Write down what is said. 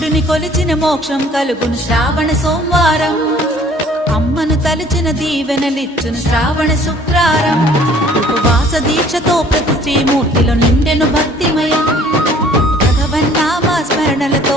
శివుడిని కొలిచిన మోక్షం కలుగును శ్రావణ సోమవారం, అమ్మను తలిచిన దీవెనలిచ్చును శ్రావణ శుక్రారం. ఉపవాస దీక్షతో ప్రతి శ్రీమూర్తిలో నిండెను భక్తిమయం, భగవన్నామ స్మరణలతో